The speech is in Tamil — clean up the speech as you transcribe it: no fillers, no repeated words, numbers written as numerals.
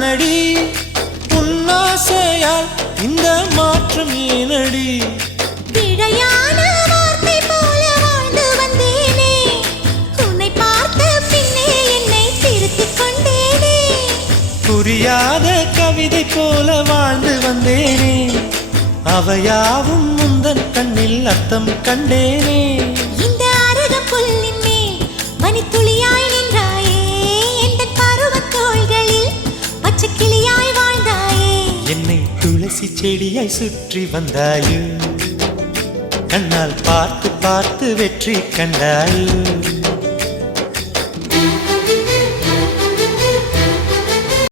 தானடி உன்னாசையால் இந்த மாற்றம் ஏனடி பிழையான வார்த்தை போல வாழ்ந்து வந்தேனே உன்னை பார்த்த பின்னே என்னை திருத்திக் கொண்டேனே புரியாத கவிதை போல வாழ்ந்து வந்தேனே அவையாவும் முந்தன் கண்ணில் அர்த்தம் கண்டேனே இந்த அருக புல்லின் மேல் மணித்துளியாய் நின்றாயே எந்த பருவத் தோள்களில் பச்சை கிளியாய் வாழ்ந்தாயே என்னை துளசி செடியாய் சுற்றி வந்தாயோ கண்ணால் பார்த்து பார்த்து வெற்றி கண்டாயோ